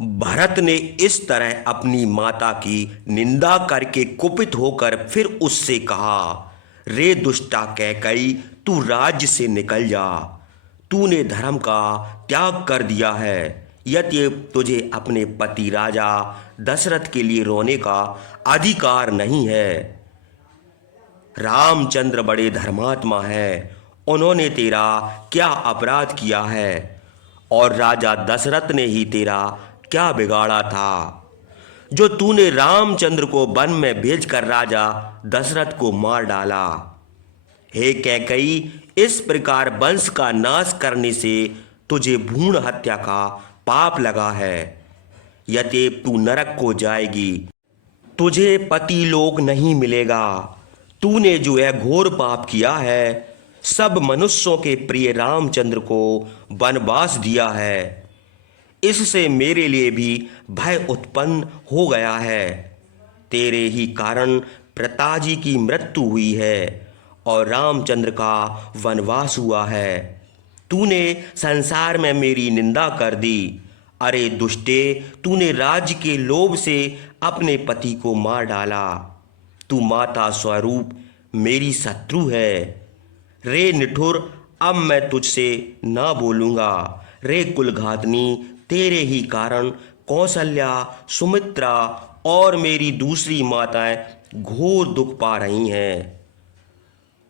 भरत ने इस तरह अपनी माता की निंदा करके कुपित होकर फिर उससे कहा, रे दुष्टा कैकई, तू राज्य से निकल जा। तूने धर्म का त्याग कर दिया है। यद्य तुझे अपने पति राजा दशरथ के लिए रोने का अधिकार नहीं है। रामचंद्र बड़े धर्मात्मा है, उन्होंने तेरा क्या अपराध किया है? और राजा दशरथ ने ही तेरा क्या बिगाड़ा था जो तूने रामचंद्र को वन में भेजकर राजा दशरथ को मार डाला? हे कैकई, इस प्रकार वंश का नाश करने से तुझे भ्रूण हत्या का पाप लगा है। यद्यप तू नरक को जाएगी, तुझे पति लोक नहीं मिलेगा। तूने जो यह घोर पाप किया है, सब मनुष्यों के प्रिय रामचंद्र को वनवास दिया है। इससे मेरे लिए भी भय उत्पन्न हो गया है। तेरे ही कारण पिताजी की मृत्यु हुई है और रामचंद्र का वनवास हुआ है। तूने संसार में मेरी निंदा कर दी। अरे दुष्टे, तूने राज्य के लोभ से अपने पति को मार डाला। तू माता स्वरूप मेरी शत्रु है। रे निठुर, अब मैं तुझसे ना बोलूंगा। रे कुलघातनी, तेरे ही कारण कौशल्या, सुमित्रा और मेरी दूसरी माताएं घोर दुख पा रही हैं।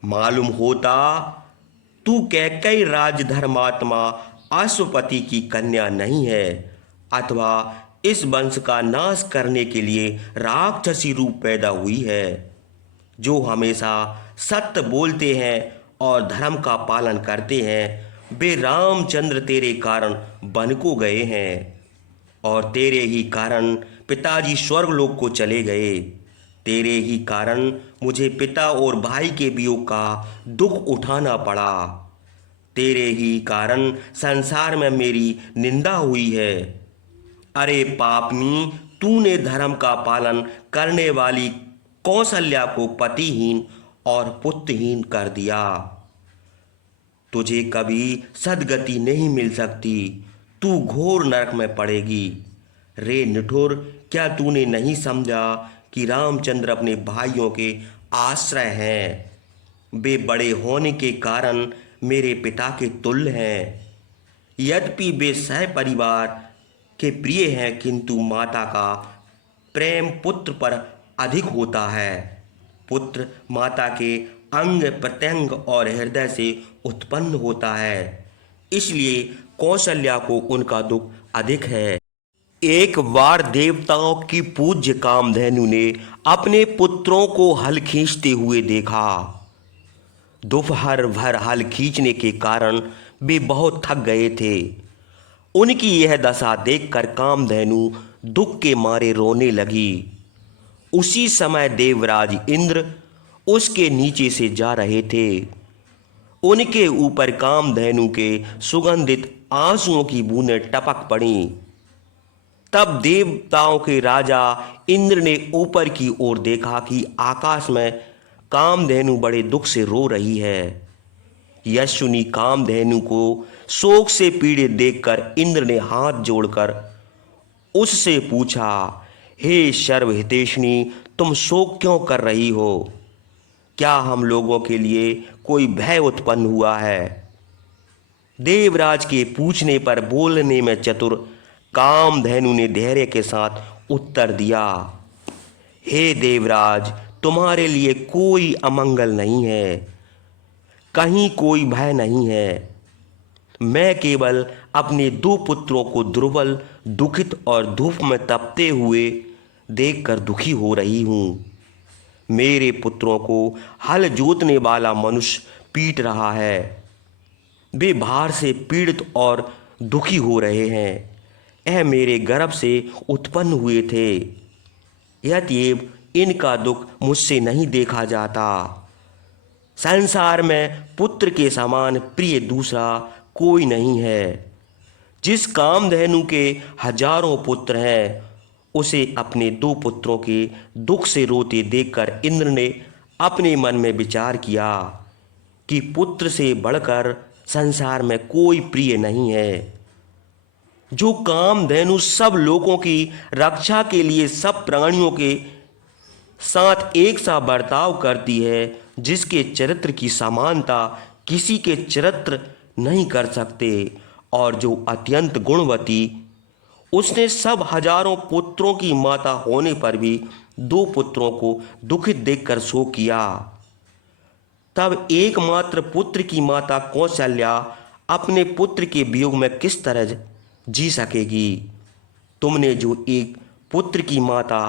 मालूम होता तू कैकई राजधर्मात्मा अश्वपति की कन्या नहीं है, अथवा इस वंश का नाश करने के लिए राक्षसी रूप पैदा हुई है। जो हमेशा सत्य बोलते हैं और धर्म का पालन करते हैं, वे रामचंद्र तेरे कारण वन को गए हैं और तेरे ही कारण पिताजी स्वर्गलोक को चले गए। तेरे ही कारण मुझे पिता और भाई के वियोग का दुख उठाना पड़ा। तेरे ही कारण संसार में मेरी निंदा हुई है। अरे पापनी, तूने धर्म का पालन करने वाली कौशल्या को पतिहीन और पुत्रहीन कर दिया। तुझे कभी सद्गति नहीं मिल सकती, तू घोर नरक में पड़ेगी। रे निठुर, क्या तूने नहीं समझा कि रामचंद्र अपने भाइयों के आश्रय हैं? वे बड़े होने के कारण मेरे पिता के तुल्य हैं। यद्यपि वे सह परिवार के प्रिय हैं, किंतु माता का प्रेम पुत्र पर अधिक होता है। पुत्र माता के अंग प्रत्यंग और हृदय से उत्पन्न होता है, इसलिए कौशल्या को उनका दुख अधिक है। एक बार देवताओं की पूज्य कामधेनु ने अपने पुत्रों को हल खींचते हुए देखा। दोपहर भर हल खींचने के कारण वे बहुत थक गए थे। उनकी यह दशा देखकर कामधेनु दुख के मारे रोने लगी। उसी समय देवराज इंद्र उसके नीचे से जा रहे थे। उनके ऊपर कामधेनु के सुगंधित आंसुओं की बूंदें टपक पड़ी। तब देवताओं के राजा इंद्र ने ऊपर की ओर देखा कि आकाश में कामधेनु बड़े दुख से रो रही है। यह सुनी कामधेनु को शोक से पीड़ित देखकर इंद्र ने हाथ जोड़कर उससे पूछा, हे सर्वहितेशिनी, तुम शोक क्यों कर रही हो? क्या हम लोगों के लिए कोई भय उत्पन्न हुआ है? देवराज के पूछने पर बोलने में चतुर कामधेनु ने धैर्य के साथ उत्तर दिया, हे देवराज, तुम्हारे लिए कोई अमंगल नहीं है, कहीं कोई भय नहीं है। मैं केवल अपने दो पुत्रों को दुर्बल, दुखित और धूप में तपते हुए देखकर दुखी हो रही हूँ। मेरे पुत्रों को हल जोतने वाला मनुष्य पीट रहा है। वे भार से पीड़ित और दुखी हो रहे हैं। यह मेरे गर्भ से उत्पन्न हुए थे। यद्यप इनका दुख मुझसे नहीं देखा जाता। संसार में पुत्र के समान प्रिय दूसरा कोई नहीं है। जिस कामधेनु के हजारों पुत्र हैं, उसे अपने दो पुत्रों के दुख से रोते देखकर इंद्र ने अपने मन में विचार किया कि पुत्र से बढ़कर संसार में कोई प्रिय नहीं है। जो कामधेनु सब लोगों की रक्षा के लिए सब प्राणियों के साथ एक सा बर्ताव करती है, जिसके चरित्र की समानता किसी के चरित्र नहीं कर सकते, और जो अत्यंत गुणवती, उसने सब हजारों पुत्रों की माता होने पर भी दो पुत्रों को दुखित देखकर शोक किया। तब एकमात्र पुत्र की माता कौशल्या अपने पुत्र के वियोग में किस तरह जी सकेगी। तुमने जो एक पुत्र की माता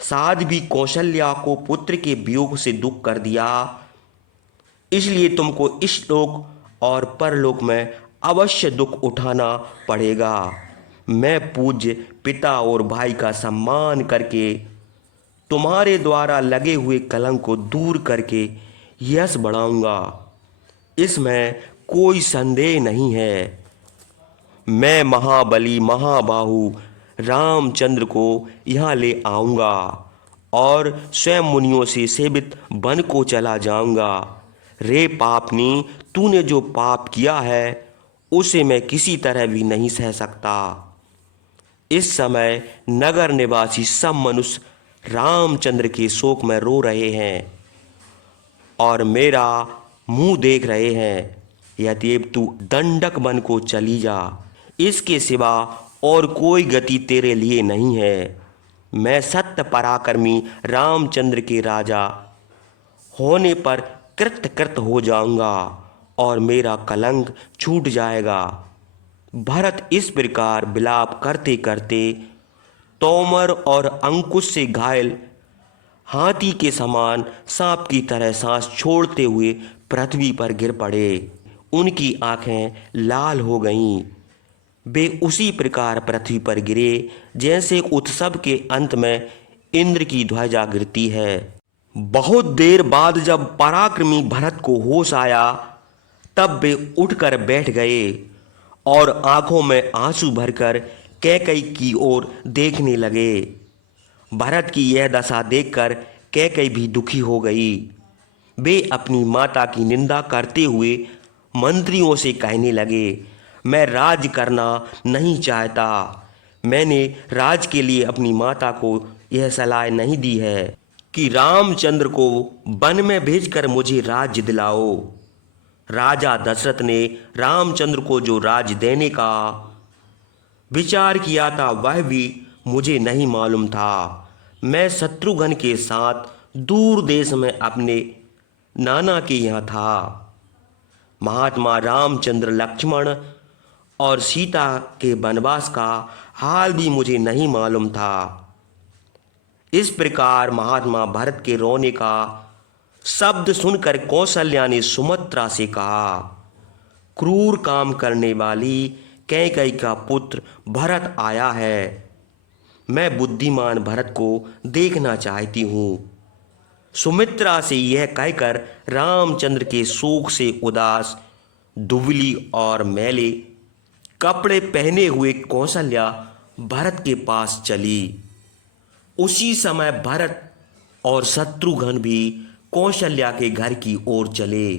साध्वी कौशल्या को पुत्र के वियोग से दुख कर दिया, इसलिए तुमको इस लोक और परलोक में अवश्य दुख उठाना पड़ेगा। मैं पूज्य पिता और भाई का सम्मान करके तुम्हारे द्वारा लगे हुए कलंक को दूर करके यश बढ़ाऊंगा, इसमें कोई संदेह नहीं है। मैं महाबली महाबाहु रामचंद्र को यहाँ ले आऊँगा और स्वयं मुनियों से सेवित वन को चला जाऊँगा। रे पापनी, तूने जो पाप किया है उसे मैं किसी तरह भी नहीं सह सकता। इस समय नगर निवासी सब मनुष्य रामचंद्र के शोक में रो रहे हैं और मेरा मुंह देख रहे हैं। यद्यप तू दंडक वन को चली जा, इसके सिवा और कोई गति तेरे लिए नहीं है। मैं सत्य पराक्रमी रामचंद्र के राजा होने पर कृत हो जाऊंगा और मेरा कलंक छूट जाएगा। भरत इस प्रकार विलाप करते करते तोमर और अंकुश से घायल हाथी के समान सांप की तरह सांस छोड़ते हुए पृथ्वी पर गिर पड़े। उनकी आंखें लाल हो गईं। वे उसी प्रकार पृथ्वी पर गिरे जैसे उत्सव के अंत में इंद्र की ध्वजा गिरती है। बहुत देर बाद जब पराक्रमी भरत को होश आया, तब वे उठकर बैठ गए और आंखों में आंसू भरकर कैकेयी की ओर देखने लगे। भरत की यह दशा देखकर कैकेयी भी दुखी हो गई। वे अपनी माता की निंदा करते हुए मंत्रियों से कहने लगे, मैं राज करना नहीं चाहता। मैंने राज के लिए अपनी माता को यह सलाह नहीं दी है कि रामचंद्र को वन में भेजकर मुझे राज्य दिलाओ। राजा दशरथ ने रामचंद्र को जो राज देने का विचार किया था वह भी मुझे नहीं मालूम था। मैं शत्रुघ्न के साथ दूर देश में अपने नाना के यहाँ था। महात्मा रामचंद्र, लक्ष्मण और सीता के वनवास का हाल भी मुझे नहीं मालूम था। इस प्रकार महात्मा भरत के रोने का शब्द सुनकर कौशल्या ने सुमित्रा से कहा, क्रूर काम करने वाली कैकेयी का पुत्र भरत आया है। मैं बुद्धिमान भरत को देखना चाहती हूँ। सुमित्रा से यह कहकर रामचंद्र के शोक से उदास, दुबली और मैले कपड़े पहने हुए कौशल्या भरत के पास चली। उसी समय भरत और शत्रुघ्न भी कौशल्या के घर की ओर चले।